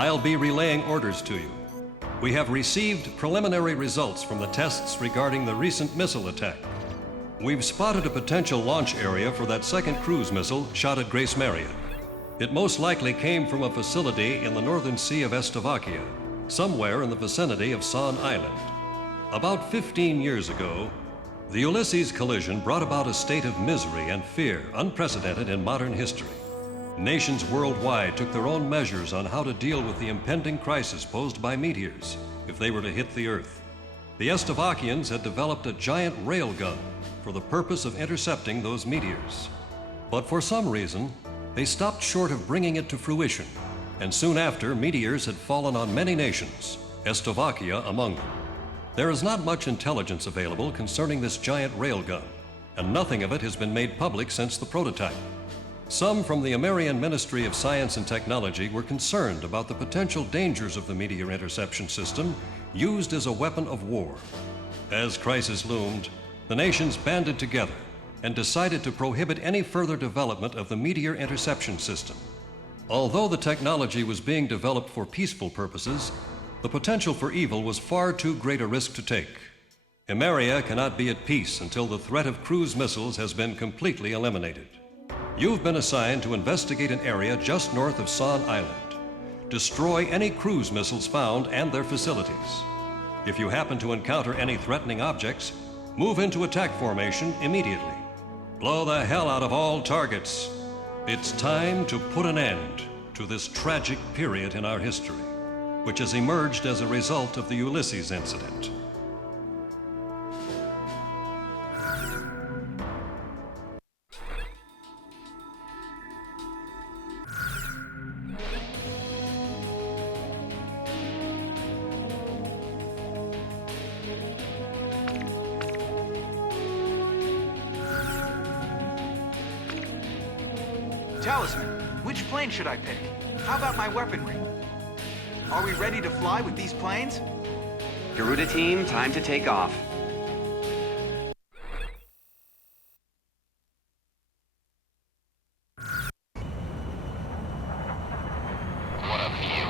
I'll be relaying orders to you. We have received preliminary results from the tests regarding the recent missile attack. We've spotted a potential launch area for that second cruise missile shot at Grace Maria. It most likely came from a facility in the northern sea of Slovakia, somewhere in the vicinity of San Island. About 15 years ago, the Ulysses collision brought about a state of misery and fear unprecedented in modern history. Nations worldwide took their own measures on how to deal with the impending crisis posed by meteors if they were to hit the Earth. The Slovakians had developed a giant railgun for the purpose of intercepting those meteors. But for some reason, they stopped short of bringing it to fruition, and soon after, meteors had fallen on many nations, Slovakia among them. There is not much intelligence available concerning this giant railgun, and nothing of it has been made public since the prototype. Some from the American Ministry of Science and Technology were concerned about the potential dangers of the meteor interception system used as a weapon of war. As crisis loomed, the nations banded together and decided to prohibit any further development of the meteor interception system. Although the technology was being developed for peaceful purposes, the potential for evil was far too great a risk to take. Emeria cannot be at peace until the threat of cruise missiles has been completely eliminated. You've been assigned to investigate an area just north of San Island. Destroy any cruise missiles found and their facilities. If you happen to encounter any threatening objects, move into attack formation immediately. Blow the hell out of all targets. It's time to put an end to this tragic period in our history, which has emerged as a result of the Ulysses incident. Talisman, which plane should I pick? How about my weaponry? Are we ready to fly with these planes? Garuda team, time to take off. What a view.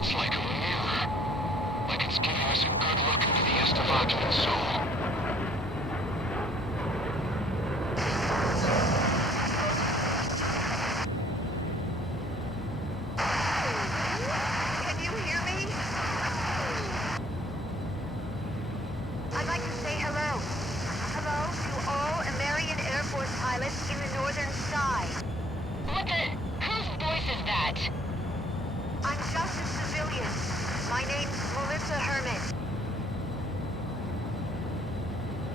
It's like a mirror. Like it's giving us a good look into the Slovakian soul.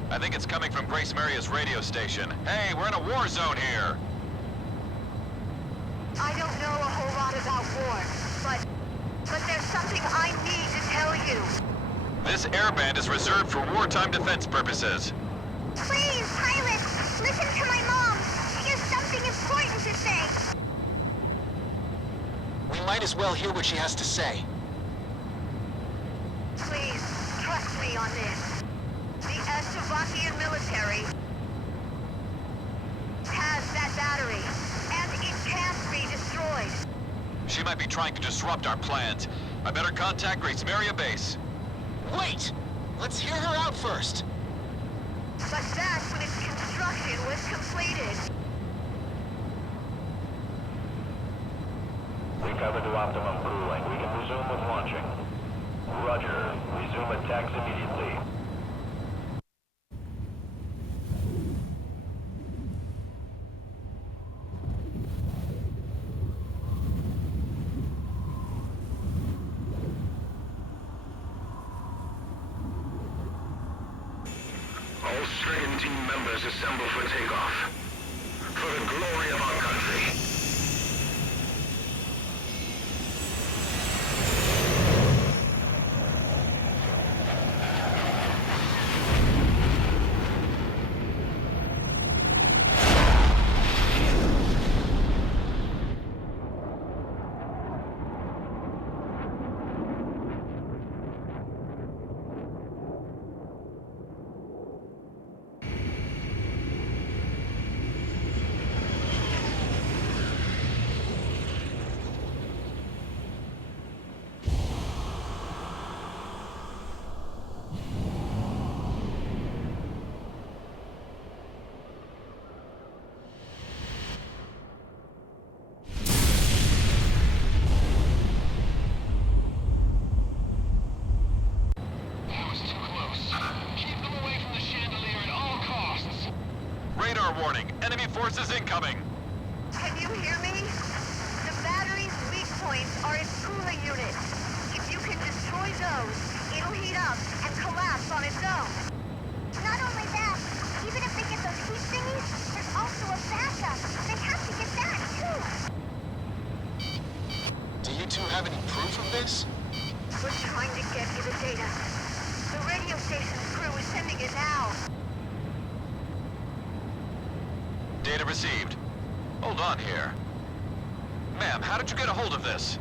I think it's coming from Grace Maria's radio station. Hey, we're in a war zone here! I don't know a whole lot about war, but there's something I need to tell you. This airband is reserved for wartime defense purposes. Please, pilot, listen to my mom. She has something important to say. We might as well hear what she has to say. Please, trust me on this. The Slovakian military has that battery, and it can't be destroyed. She might be trying to disrupt our plans. I better contact Grace Maria base. Wait! Let's hear her out first. But that's when its construction was completed. We covered to optimum cooling. We can resume with launching. Roger. Resume attacks immediately. All stricken team members assemble for takeoff. For the glory of our country. else on its own. Not only that, even if they get those heat thingies, there's also a backup. They have to get that, too. Do you two have any proof of this? We're trying to get you the data. The radio station's crew is sending it now. Data received. Hold on here. Ma'am, how did you get a hold of this?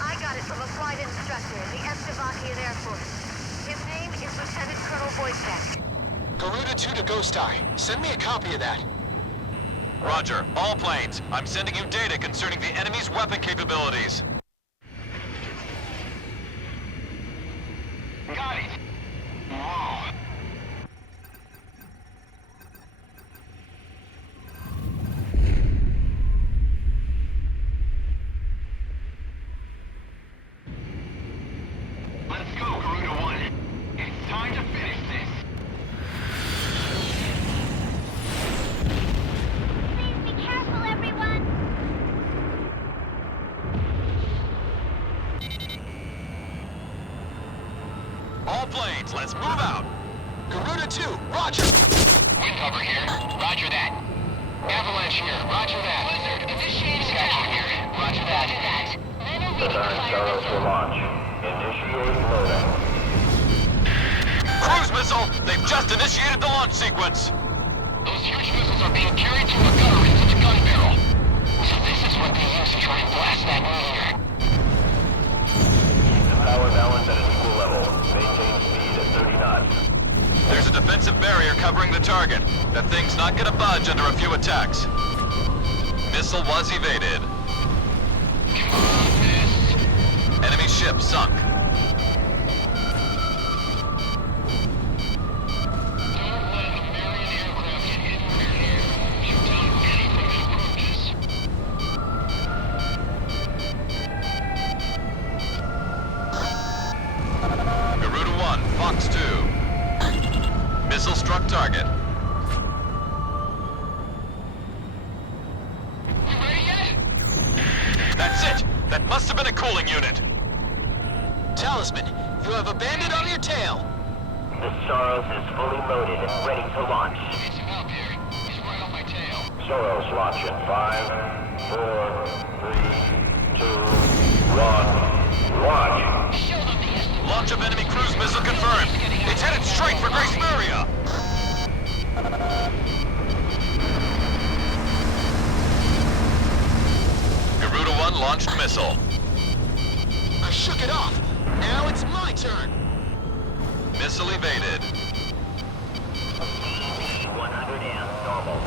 I got it from a flight instructor, the Slovakian Air Force. His name is Lieutenant Colonel Wojtek. Garuda 2 to Ghost Eye. Send me a copy of that. Roger. All planes. I'm sending you data concerning the enemy's weapon capabilities. Got it. Whoa. Let's go, Garuda 1. It's time to finish this. Please be careful, everyone. All planes, let's move out. Garuda 2, roger. Wind cover here. Roger that. Avalanche here. Roger that. Blizzard, initiating attack here. Roger that. Design Charles for launch. Initiating loading. Cruise missile! They've just initiated the launch sequence. Those huge missiles are being carried through a gutter into the gun barrel. So this is what they use to try and blast that meteor. Keep the power balance at an equal level. Maintain speed at 30 knots. There's a defensive barrier covering the target. That thing's not gonna budge under a few attacks. Missile was evaded. Come on, miss. Enemy ship sunk. Don't let a Marion aircraft get hidden near here. Shoot down anything that approaches. Garuda 1, Fox 2. Missile struck target. You ready yet? That's it! That must have been a cooling unit. Talisman, you have a bandit on your tail. The Soros is fully loaded and ready to launch. He's out there. He's right on my tail. Soros launch in 5, 4, 3, 2, 1. Launch! Show them the instant. Launch of enemy cruise missile confirmed. It's headed straight for Grace Maria. Garuda 1 launched missile. I shook it off. Now it's my turn. Missile evaded. 100 amps normal.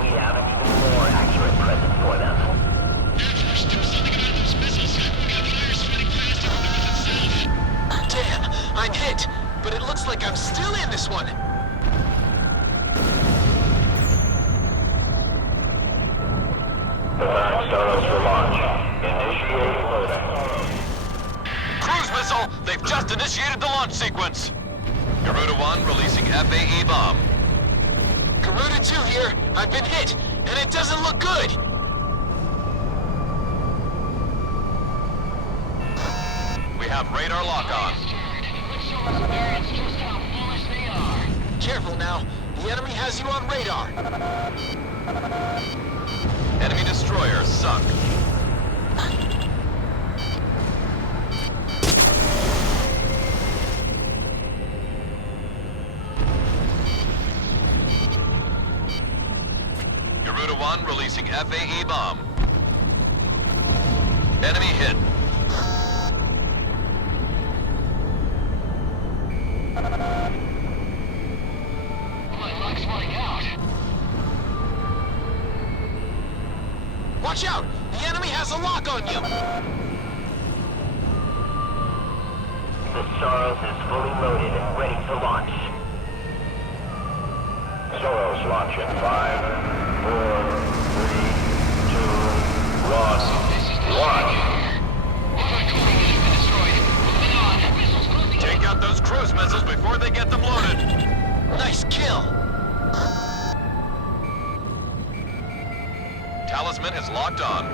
We have an even more accurate present for them. First, do something about those missiles. We got fire spreading faster than the gun itself. Damn, I'm hit. But it looks like I'm still in this one. Design Soros for launch. Initiating loading. Cruise missile! They've just initiated the launch sequence. Garuda 1 releasing FAE bomb. Garuda 2 here. I've been hit, and it doesn't look good. We have radar lock on. Careful now. The enemy has you on radar. Enemy destroyer sunk. Garuda 1 releasing FAE bomb. Enemy hit. My luck's running out. Watch out! The enemy has a lock on you! The Soros is fully loaded and ready to launch. Soros launch in 5, 4, 3, 2, 1. Launch! Take out those cruise missiles before they get them loaded. Nice kill! Talisman is locked on.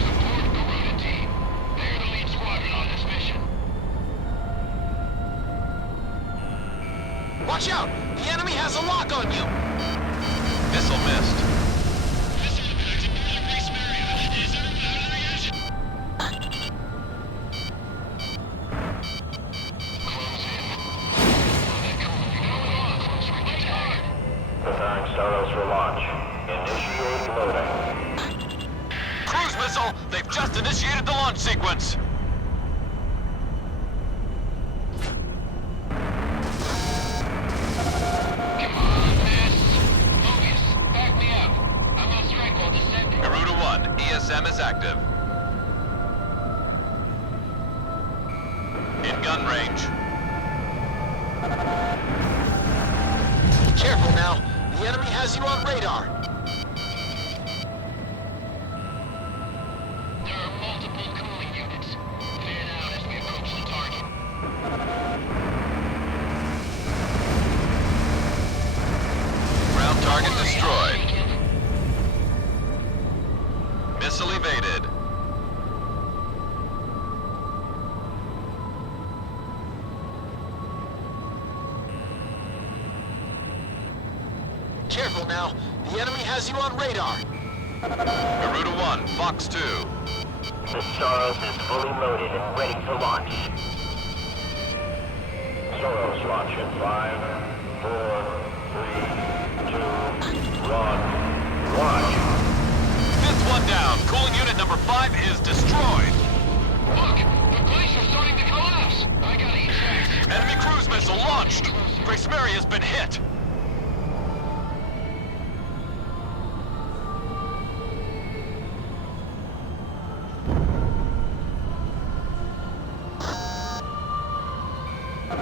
Support Garuda team. Watch out! The enemy has a lock on you! Missile missed. Preparing Staros for launch. Initiate loading. Cruise missile! They've just initiated the launch sequence! Garuda 1, ESM is active. In gun range. Careful now. The enemy has you on radar. There are multiple cooling units. Fan out as we approach the target. Ground target destroyed. Missile evaded. Careful now. The enemy has you on radar. Garuda 1, Fox 2. The Staros is fully loaded and ready to launch. Staros launch in 5, 4, 3, 2, 1, launch. Fifth one down. Cooling unit number 5 is destroyed. Look! The glacier's starting to collapse! I gotta eject. Enemy cruise missile launched. Grace Mary has been hit.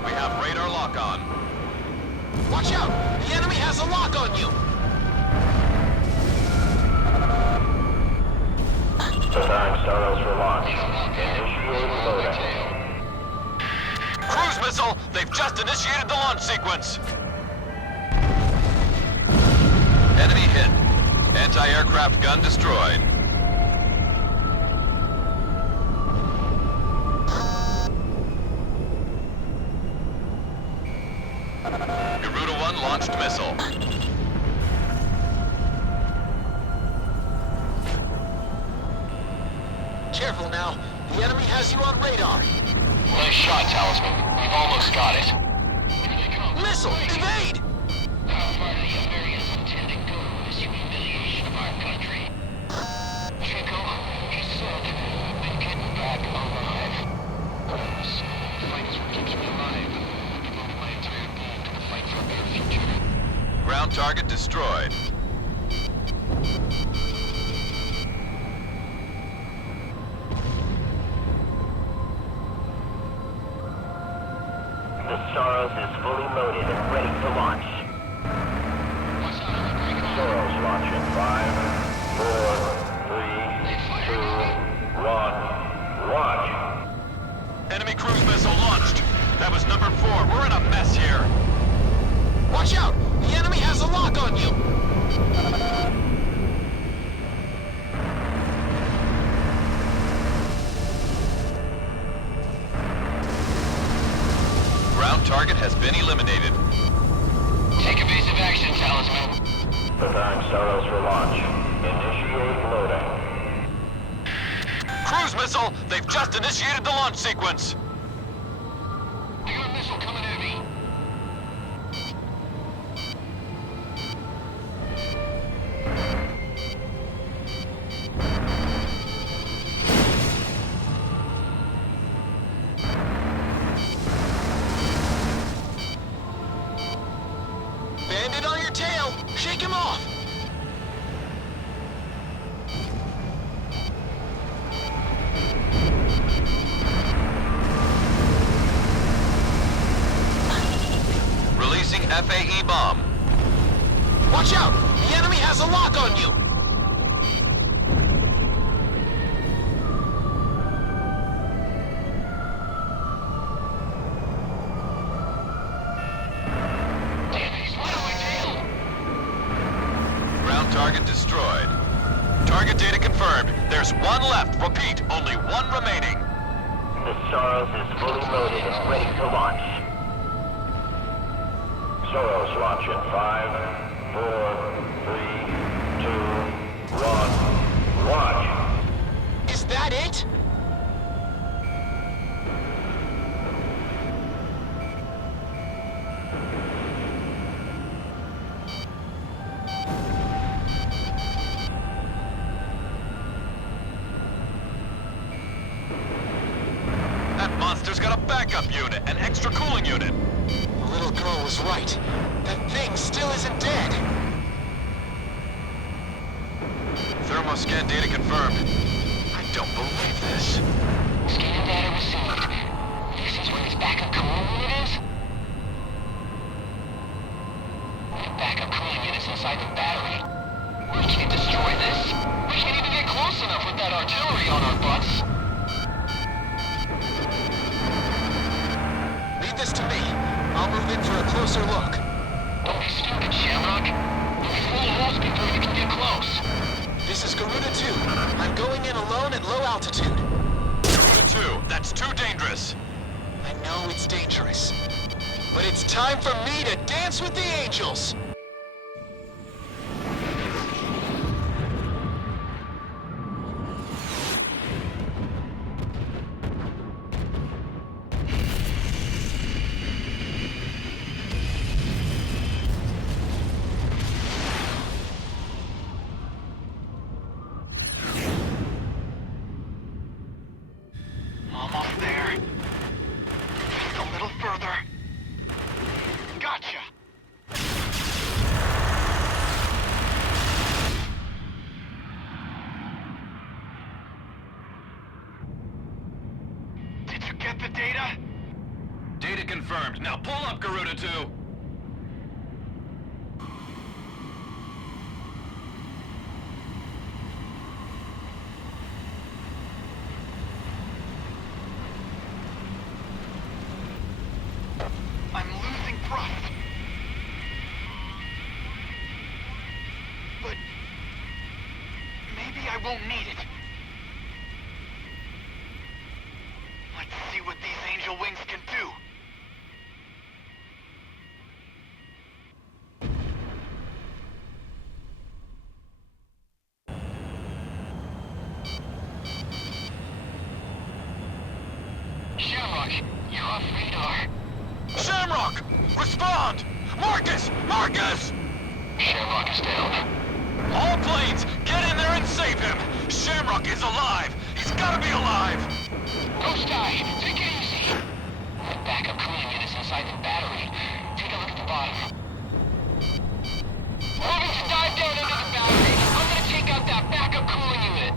We have radar lock on. Watch out! The enemy has a lock on you! Preparing Staros for launch. Initiate loading. Cruise missile! They've just initiated the launch sequence. Enemy hit. Anti-aircraft gun destroyed. Garuda 1 launched missile. Careful now. The enemy has you on radar. Nice shot, Talisman. We've almost got it. Missile! Evade! Our party of various intending go is the humiliation of our country. Chico, he said, I've been getting back alive. Yes, the fight is what keeps me alive. I devoted my entire being to the fight for a better future. Ground target destroyed. The Staros is fully loaded and ready to launch. Staros launch in 5, 4, 3, 2, 1, launch. Enemy cruise missile launched. That was number 4. We're in a mess here. Watch out! The enemy has a lock on you! Ground target has been eliminated. Take evasive action, Talisman. Preparing Staros for launch. Initiate loading. Cruise missile! They've just initiated the launch sequence. I got a missile coming at me. Bandit on your tail! Shake him off! Releasing FAE bomb. Watch out! The enemy has a lock on you! Damn it, he's right on my tail. Ground target destroyed. Target data confirmed. There's one left. Repeat, only one remaining. The Staros is fully loaded and ready to launch. Soros launch in 5, 4, 3, 2, 1, launch. Is that it? That monster's got a backup unit, an extra cooling unit. The little girl was right. That thing still isn't dead. Thermoscan data confirmed. I don't believe this. Scan data received. This is where his backup cooling unit is? The backup cooling unit's inside the battery. We can't destroy this. We can't even get close enough with that artillery on our butts. Leave this to me. I'll move in for a closer look. Don't be stupid, Shamrock. You'll be full of holes before you can get close. This is Garuda 2. I'm going in alone at low altitude. Garuda 2, that's too dangerous. I know it's dangerous. But it's time for me to dance with the angels! Almost there. Just a little further. Gotcha! Did you get the data? Data confirmed. Now pull up, Garuda 2. I'm losing thrust. But maybe I won't need it. Let's see what these angel wings can do. Shamrock, you're off radar. Shamrock! Respond! Marcus! Marcus! Shamrock is down. All planes, get in there and save him! Shamrock is alive! He's gotta be alive! Ghost Eye, take it easy. The backup cooling unit's inside the battery. Take a look at the bottom. Moving to dive down into the battery. I'm gonna take out that backup cooling unit.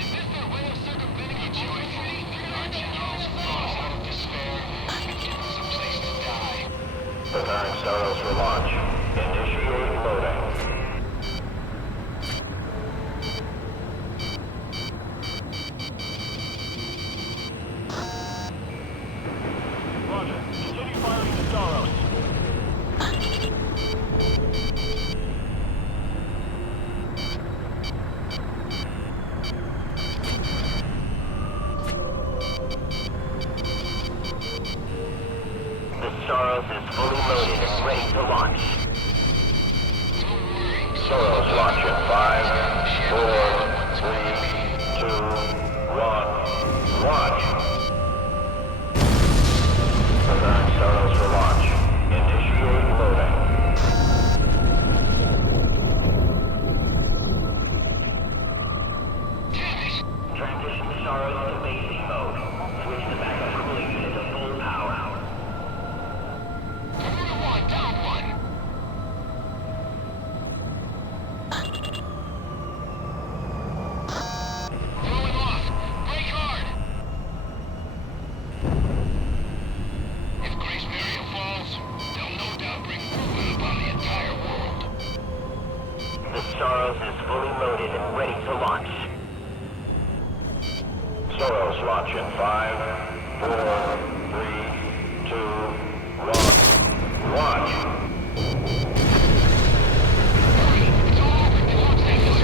Is this their way of circumventing the geometry? Our generals brought us out of despair. Give us a place to die. Preparing Soros for launch. Initiate loading. Roger. Continue firing the Soros. The Soros is fully loaded and ready to launch. Soros launch in 5, 4, 3, 2, 1, launch. Preparing Soros for launch. Initiate loading. Transition Soros to basic mode. Switch the backup cooling unit to full power. Garuda 1, down 1. Throwing off. Brake hard. If Grace Maria falls, they'll no doubt bring ruin upon the entire world. The Soros is fully loaded and ready to launch. Soros launch in 5, 4, 3, 2, 1, launch. It's all over. It won't take us.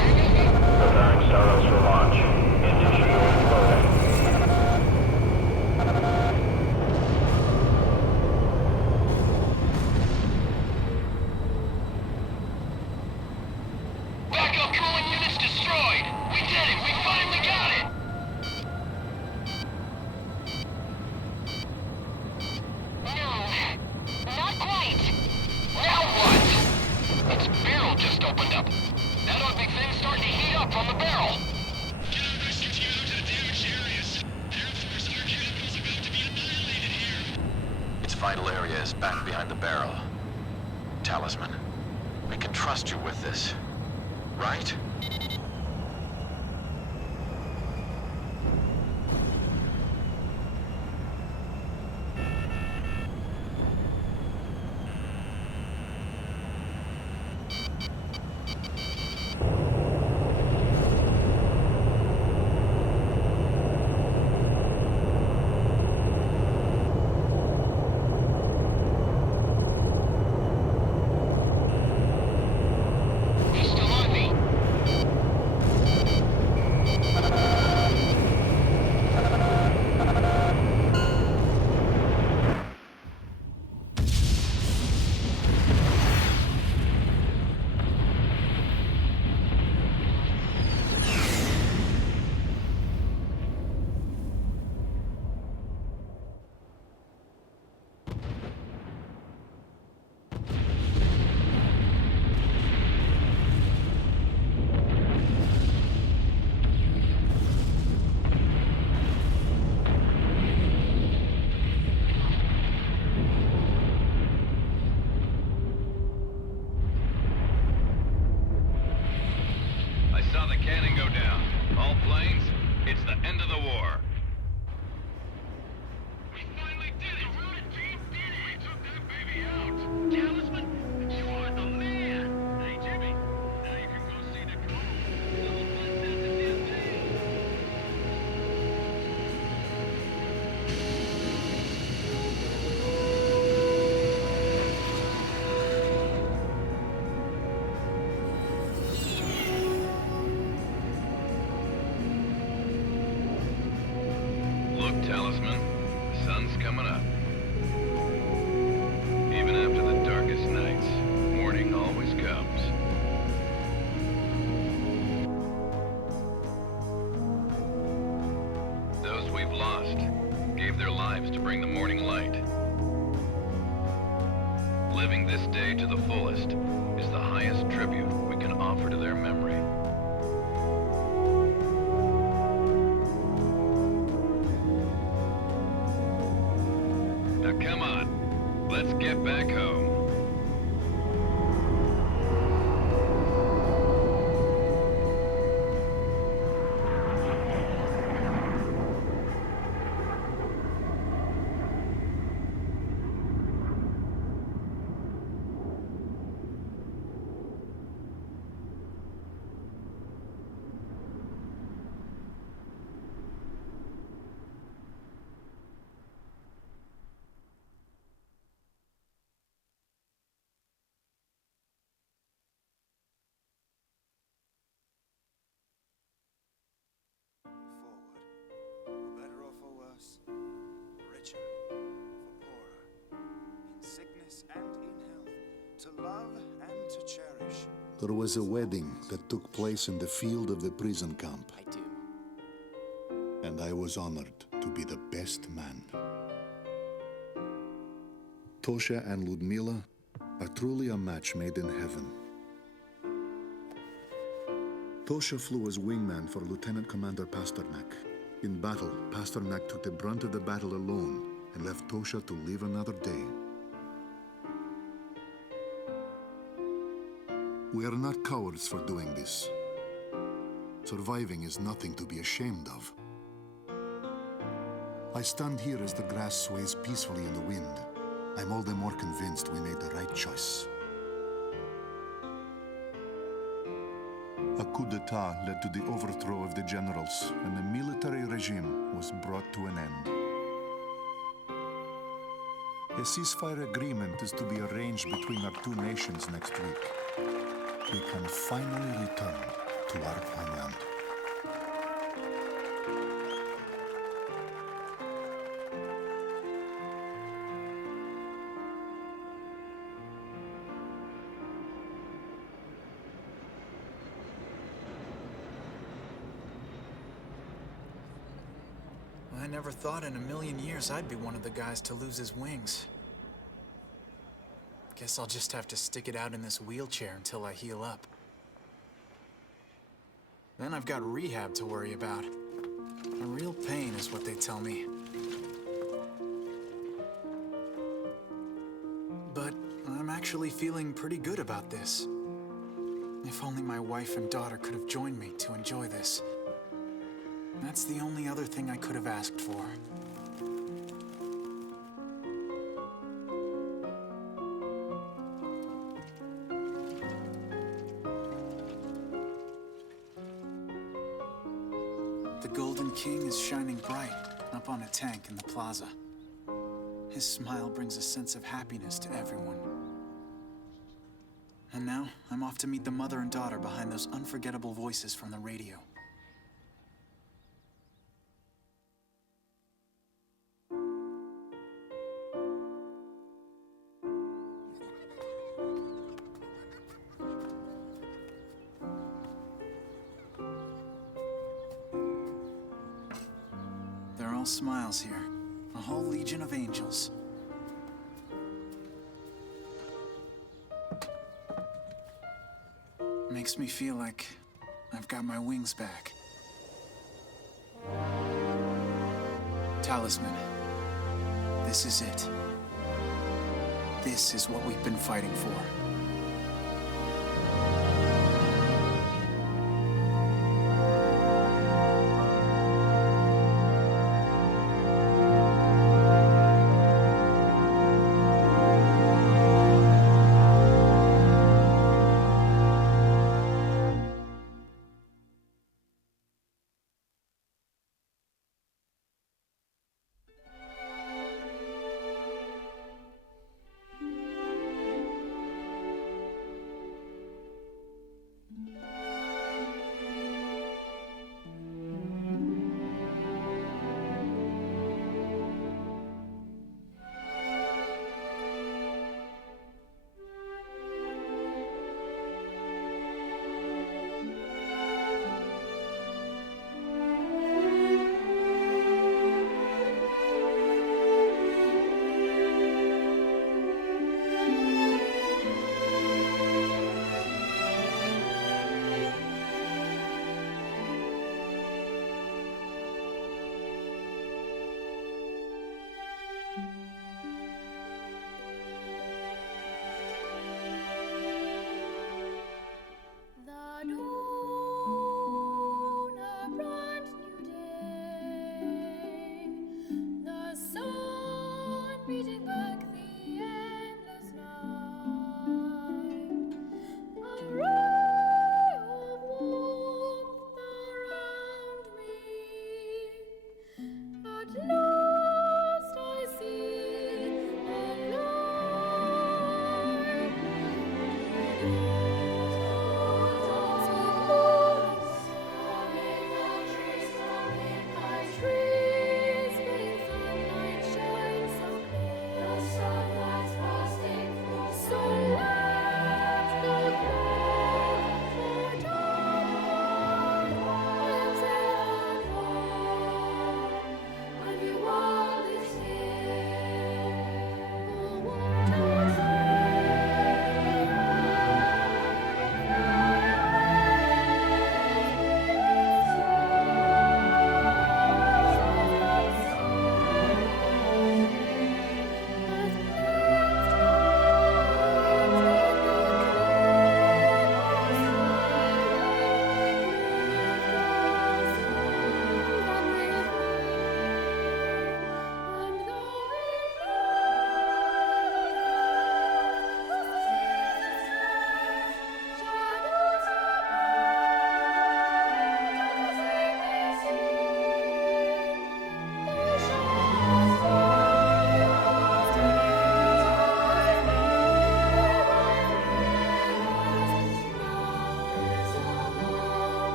Preparing Soros for launch. Initiate loading. We did it! We finally got it! No, not quite. Now what? Its barrel just opened up. That ugly thing's starting to heat up on the barrel. Get our rescue team out to the damaged areas. Air Force Arcana is about to be annihilated here. Its vital area is back behind the barrel. Talisman, we can trust you with this, right? He's still on me. I saw the cannon go down. All planes, it's the end of the war. We finally did it! The Rooted team did it! We took that baby out! Talisman, you are the man! Hey, Jimmy, now you can go see the code. Little fantastic damn thing! Look, Talisman, the sun's coming up. Even after the darkest nights, morning always comes. Those we've lost gave their lives to bring the morning light. Living this day to the fullest is the highest tribute we can offer to their memory. Now come on, let's get back home. Forward, for better or for worse, for richer, for poorer, in sickness and in health, to love and to cherish. There was a wedding that took place in the field of the prison camp. I do. And I was honored to be the best man. Tosha and Ludmila are truly a match made in heaven. Tosha flew as wingman for Lieutenant Commander Pasternak. In battle, Pasternak took the brunt of the battle alone and left Tosha to live another day. We are not cowards for doing this. Surviving is nothing to be ashamed of. I stand here as the grass sways peacefully in the wind. I'm all the more convinced we made the right choice. A coup d'etat led to the overthrow of the generals, and the military regime was brought to an end. A ceasefire agreement is to be arranged between our two nations next week. We can finally return to our homeland. I never thought in a million years I'd be one of the guys to lose his wings. Guess I'll just have to stick it out in this wheelchair until I heal up. Then I've got rehab to worry about. A real pain is what they tell me. But I'm actually feeling pretty good about this. If only my wife and daughter could have joined me to enjoy this. That's the only other thing I could have asked for. The Golden King is shining bright up on a tank in the plaza. His smile brings a sense of happiness to everyone. And now, I'm off to meet the mother and daughter behind those unforgettable voices from the radio. They're all smiles here. A whole legion of angels. Makes me feel like I've got my wings back. Talisman. This is it. This is what we've been fighting for.